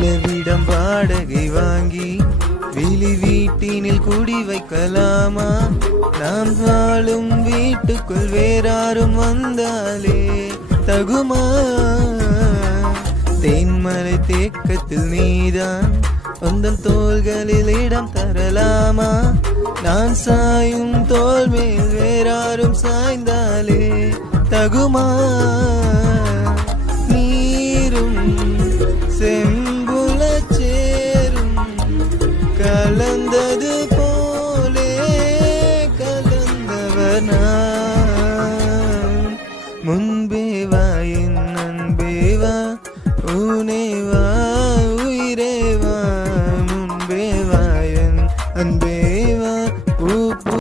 நிலவிடம் வாடகை வாங்கி வெளி வீட்டினில் குடி வைக்கலாமா? நாம் வாழும் வீட்டுக்குள் வேறாரும் வந்தாலே தகுமா? தேன்மலை தேக்கத்தில் நீதான் உந்தன் தோள்களில் இடம் தரலாமா? நான் சாயும் தோள் மேல் வேறாரும் சாய்ந்தாலே தகுமா? நீரும் செம்புல சேரும் கலந்தது போலே கலந்தவர் நான்.